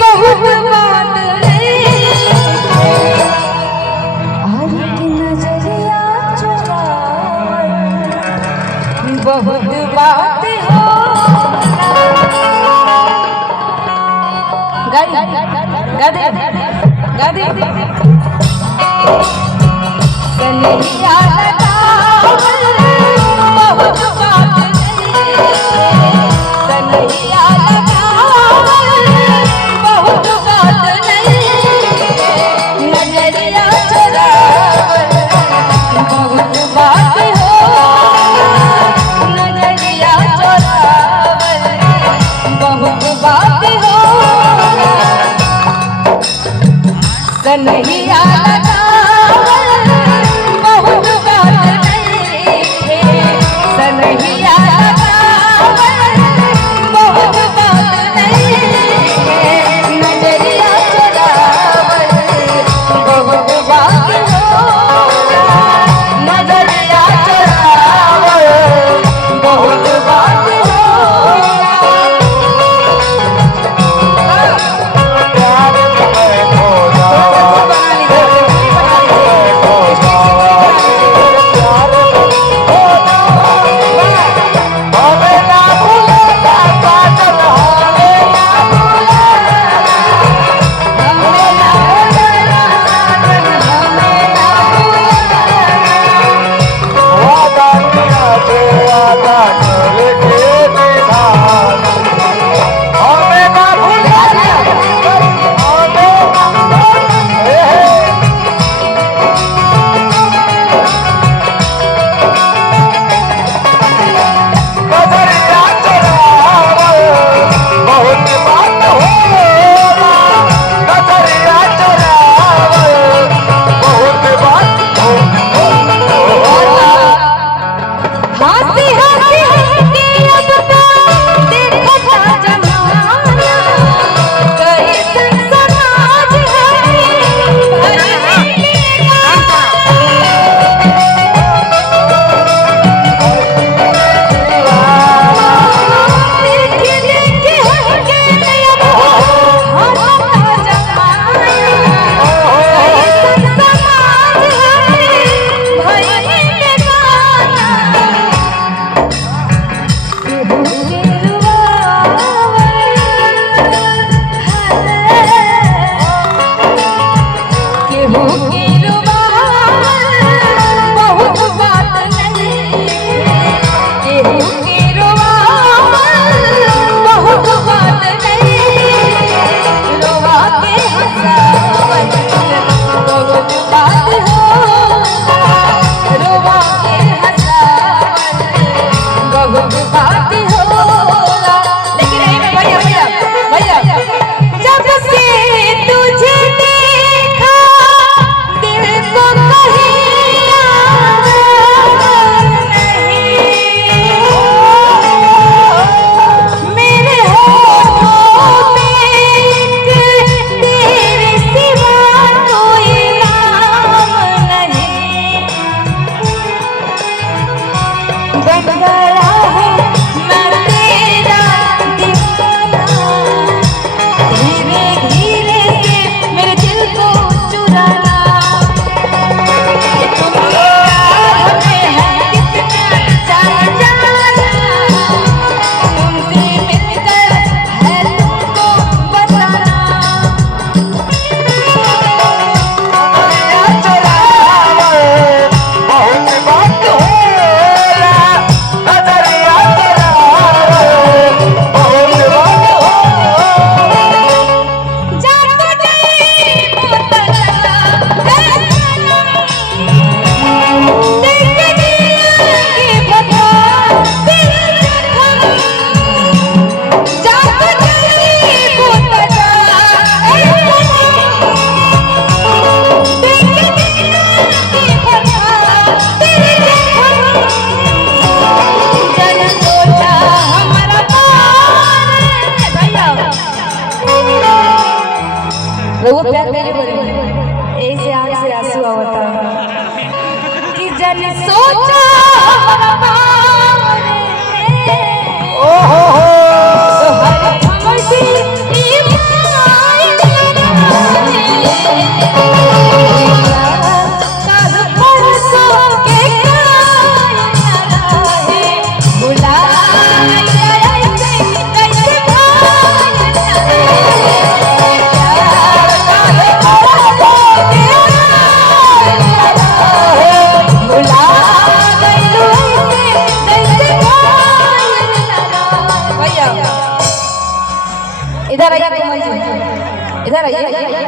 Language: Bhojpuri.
बहुत बात और की नजरिया चुरावल बहुत बात हो गादी गादी गादी कन्हैया लगावल बहुत बात कन्हैया लगावल बहुत बात नजरिया चुरावल बहुत बात हो नजरिया चुरावल बहुत बात हो कन्हैया लगावल बहुत बात कन्हैया लगावल बहुत बात नजरिया चुरावल बहुत बात हो नजरिया चुरावल बहुत बात हो वो प्यार मेरे बड़ी ऐसे आँख से आंसू आवता कि जन सोचा ओहो हर थमसी इधर आइए, इधर आइए।